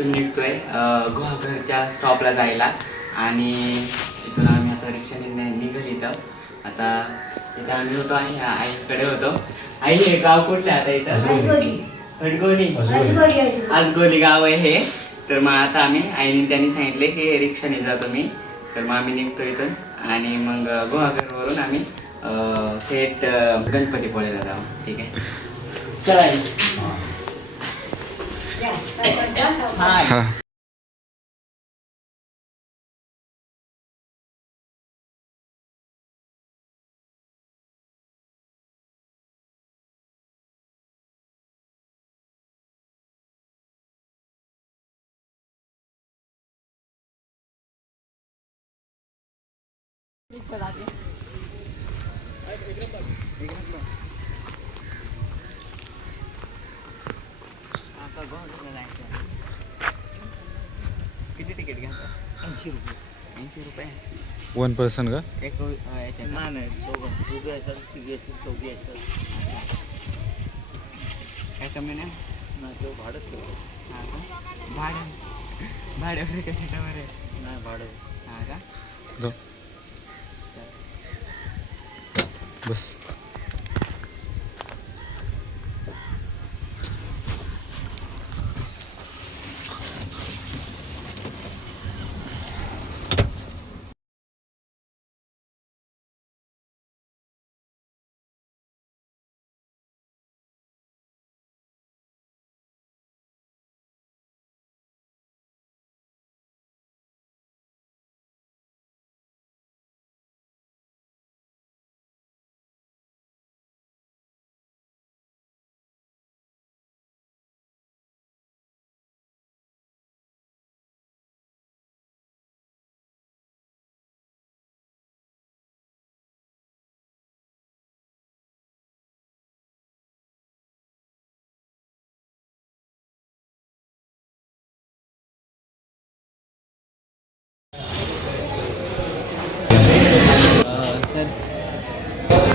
इथून निघतोय गुहागरच्या स्टॉपला जायला आणि इथून आम्ही आता रिक्षाने निघाल इथं. आता इथं आम्ही होतो आणि आईकडे होतो. आई हे गाव कुठलं आता इथं? हडगोली. आजगोली गाव आहे हे. तर मग आता आम्ही आईने त्यांनी सांगितले की रिक्षाने जातो मी. तर मग आम्ही निघतो इथून आणि मग गुहागरवरून आम्ही थेट गणपतीपुळेला जाऊ. ठीक आहे, चला. हां. किती तिकीट घ्यायचं? 80 रुपये. 80 रुपये 1 पर्सन का? एक नाही काय कमी नाही ना? तो भाडं हां का? भाड्यावर कशावर आहे? नाही भाडं. हां का? जाऊ बस.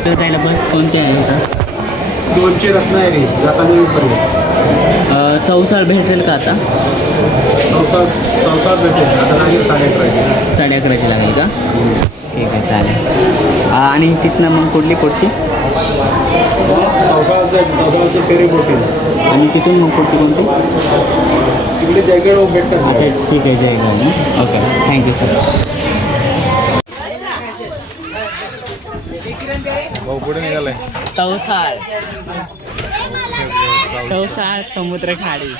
तर त्याला बस कोणती आहे आता? 200 रत्नागिरी जाताना चौसाळ भेटेल का आता? चौसा भेटेल आता नाही. 11:30 11:30 लागेल का? ठीक आहे, चालेल. आणि तिथनं मग पुढची चौसाचे फेरी भेटेल आणि तिथून मग पुढची कोणती? तिकडे जयगड भेटतात. ठीक आहे, जयगड ना. Okay, thank you sir. भाऊ पुढे निघालाय. चौसाळ समुद्र खाडी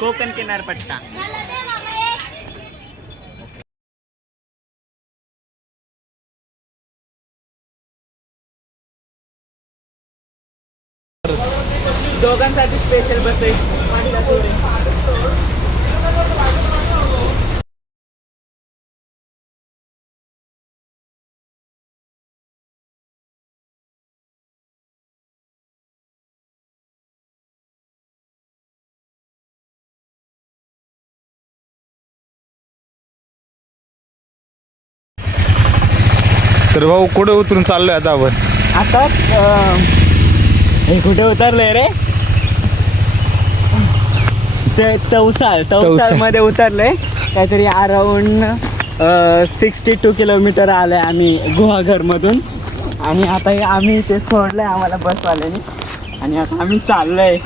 कोकण किनारपट्टा. दोघांसाठी स्पेशल बस आहे. तर भाऊ कुठे उतरून चाललोय आता आपण? आता हे कुठे उतरलंय रे? ते तवसाळ मध्ये उतरलंय. काहीतरी अराउंड 62 किलोमीटर आलंय आम्ही गुहागरमधून. आणि आता हे आम्ही ते सोडलंय आम्हाला बसवाल्याने आणि आता आम्ही चाललोय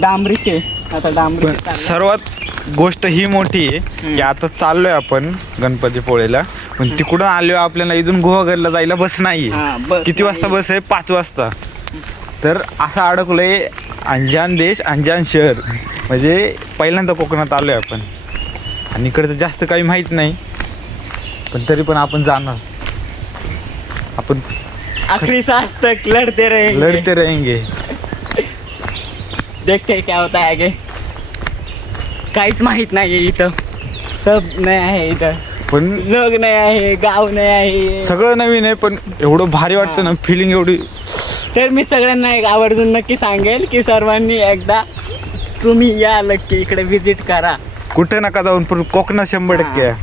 डांबरीसे. आता डांबरीसे सर्वात गोष्ट ही मोठी आहे की आता चाललोय आपण गणपतीपुळेला, पण तिकडून आलो आपल्याला इथून गुहागरला जायला बस नाहीये. किती वाजता बस आहे? 5 वाजता. तर असं अडकलोय अंजान देश अंजान शहर. म्हणजे पहिल्यांदा कोकणात आलोय आपण आणि इकडचं जास्त काही माहीत नाही, पण तरी पण आपण जाणार. आपण आखरी सांस तक लढते रहेंगे. देखते क्या होता है आगे. काहीच माहित नाही इथं. सब नाही आहे इथं. पण लोक नाही आहे, गाव नाही आहे, सगळं नवीन आहे. पण एवढं भारी वाटतं ना, फिलिंग एवढी. तर मी सगळ्यांना एक आवर्जून नक्की सांगेल की सर्वांनी एकदा तुम्ही या नक्की इकडे व्हिजिट करा. कुठे नका जाऊन, पण कोकणात 100%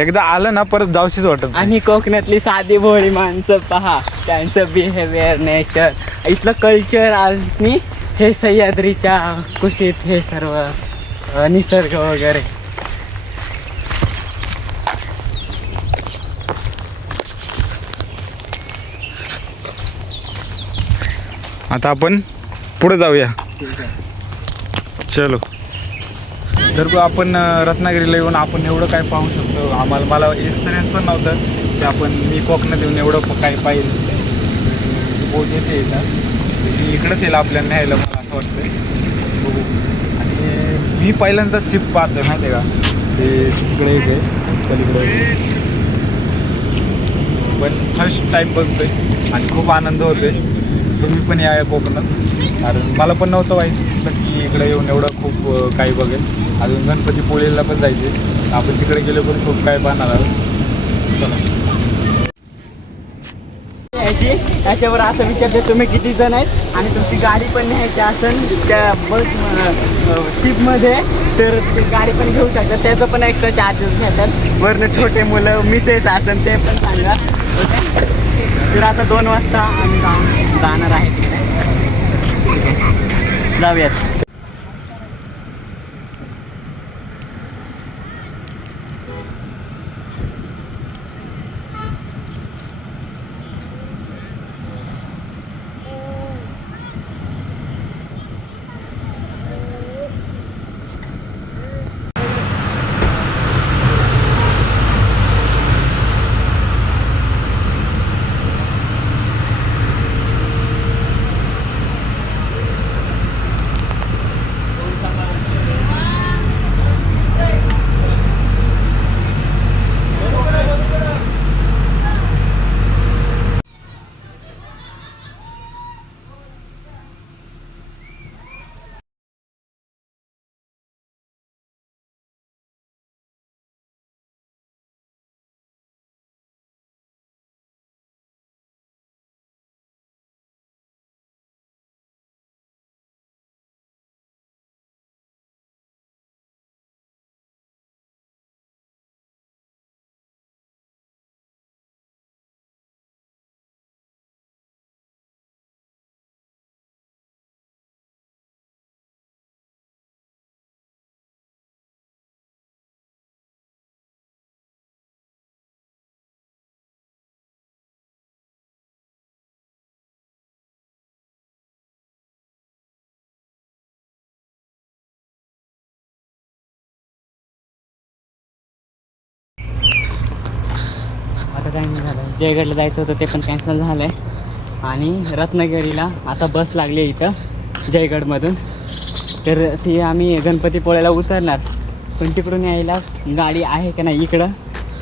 एकदा आलं ना परत जाऊशीच वाटत. आणि कोकणातली साधी भोळी माणसं पहा, त्यांचं बिहेवियर, नेचर, इथलं कल्चर आणि हे सह्याद्रीच्या कुशीत हे सर्व निसर्ग वगैरे. आता आपण पुढे जाऊया. चलो. तर आपण रत्नागिरीला येऊन आपण एवढं काय पाहू शकतो. मला एक्सपिरियन्स पण नव्हतं की मी कोकणात येऊन एवढं काय पाहिजे. बोट येते येतात ती इकडंच येईल आपल्याला न्यायला, मला असं वाटतं. बघू. आणि मी पहिल्यांदा शिप पाहतोय माहिती आहे का, ते तिकडे येते पलीकडे, पण फर्स्ट टाईम बघतोय आणि खूप आनंद होतोय. तुम्ही पण या कोकणात, कारण मला पण नव्हतं माहिती की इकडे येऊन एवढं खूप काही बघेल. अजून गणपतीपुळेला पण जायचे, आपण तिकडे गेलो पण खूप काय पाहणार आहोत. चला. याच्यावर असं विचारते तुम्ही किती जण आहेत आणि तुमची गाडी पण न्यायची असेल त्या बस शिपमध्ये, तर ती गाडी पण घेऊ शकतात. त्याचं पण एक्स्ट्रा चार्जेस घेतात. वरनं छोटे मुलं मिसेस असेल ते पण सांगा. तर आता 2 वाजता आम्ही जाणार आहे तिकडे. जाऊयात. आता काय नाही झालं, जयगडला जायचं होतं ते पण कॅन्सल झालं आहे. आणि रत्नागिरीला आता बस लागली आहे इथं जयगडमधून. तर ती आम्ही गणपतीपुळ्याला उतरणार, पण तिकडून यायला गाडी आहे का नाही इकडं,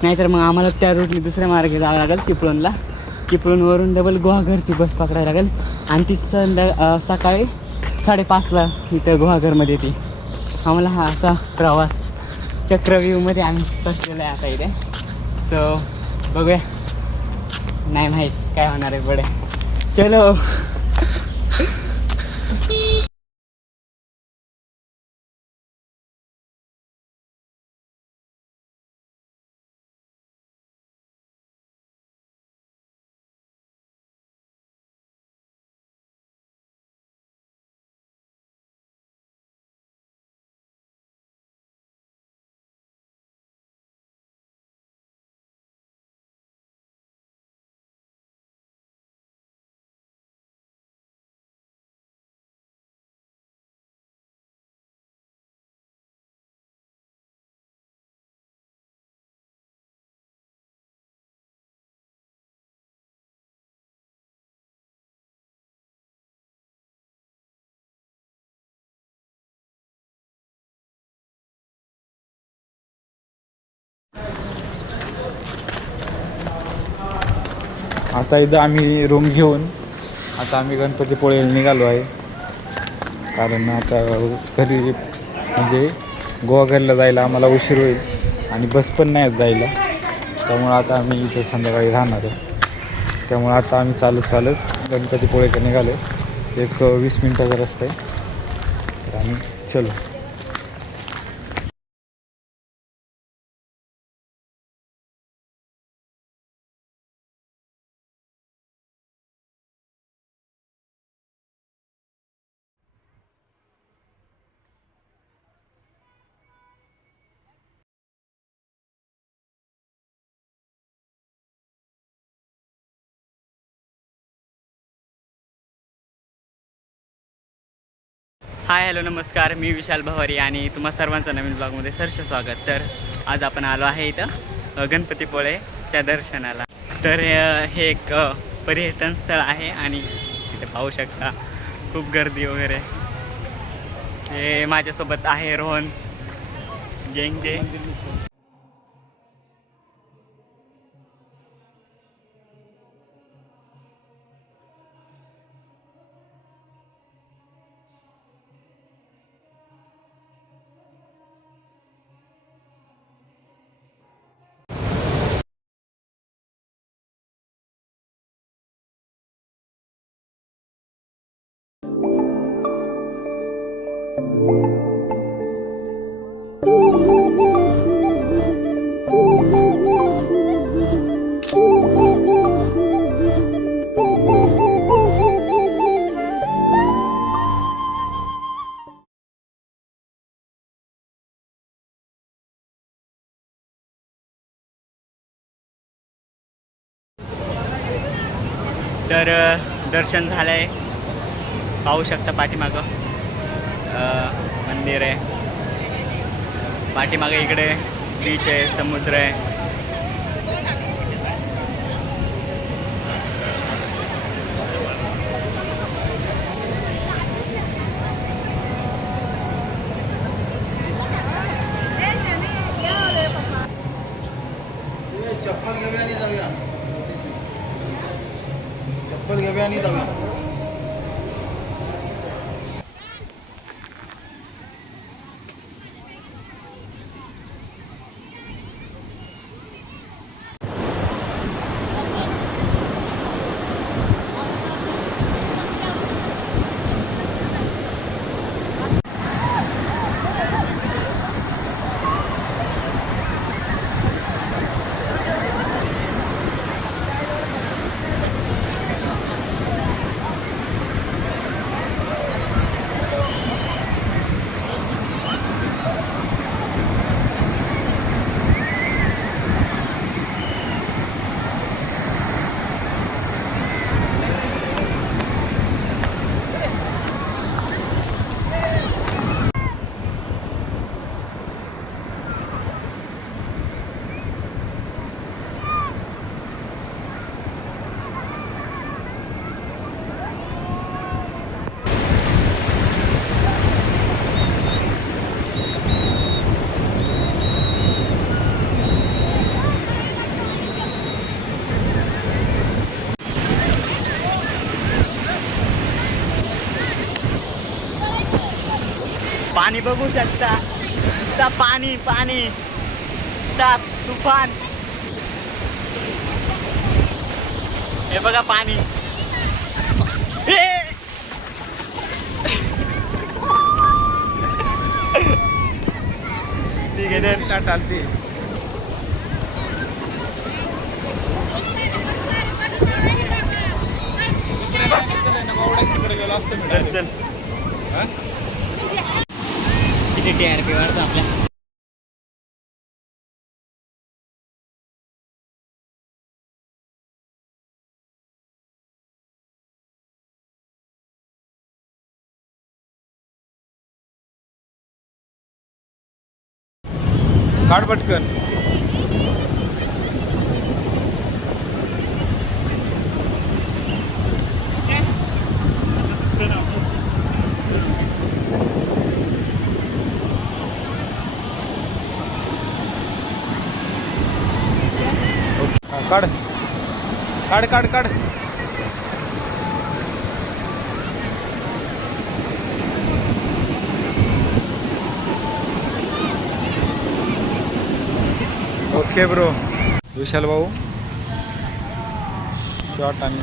नाहीतर मग आम्हाला त्या रूटने दुसऱ्या मार्गे जावं लागेल चिपळूणला. चिपळूणवरून डबल गुहागरची बस पकडायला लागेल आणि ती सकाळी 5:30ला इथं गुहागरमध्ये येते. आम्हाला हा असा प्रवास चक्रव्यूहमध्ये आम्ही फसलेलो आहे आता इथे. सो बघूया, नाही माहीत काय होणार आहे पुढे. चलो. आता इथं आम्ही रूम घेऊन आता आम्ही गणपतीपुळेला निघालो आहे. कारण आता घरी म्हणजे गोवाघरला जायला आम्हाला उशीर होईल आणि बस पण नाही जायला. त्यामुळं आता आम्ही इथं संध्याकाळी राहणार आहे. त्यामुळं आता आम्ही चालत गणपतीपुळेकडे निघालो. एक 20 मिनटाचा रस्ता आहे. तर आम्ही चलो. हाय हॅलो नमस्कार, मी विशाल भवारी आणि तुम्हा सर्वांचं नवीन ब्लॉगमध्ये सहर्ष स्वागत. तर आज आपण आलो आहे इथं गणपतीपुळेच्या दर्शनाला. तर हे एक पर्यटन स्थळ आहे आणि इथे पाहू शकता खूप गर्दी वगैरे. हे माझ्यासोबत आहे रोहन गेंगे. तर दर्शन झालं आहे, पाहू शकता पाठीमागं मंदिर आहे, पाठीमागं इकडे बीच आहे, समुद्र आहे. चप्पल घेऊया आणि जाऊया. चप्पल घेऊया आणि जाऊया. पाणी बघू शकता, नुसता पाणी पाणी, नुसता तुफान. हे बघा पाणी. ठीक आहे तर चालते. चल किती TRP वाढतं आपल्या. काढ पटकन. काढ काढ काढ काढ. Okay bro. विशाल भाऊ शॉर्ट आणि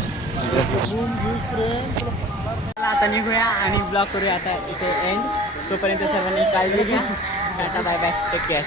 आता निघूया आणि ब्लॉग करूया आता इथे एंड. तोपर्यंत सर्वांनी काळजी घ्या. Tata bye bye, take care.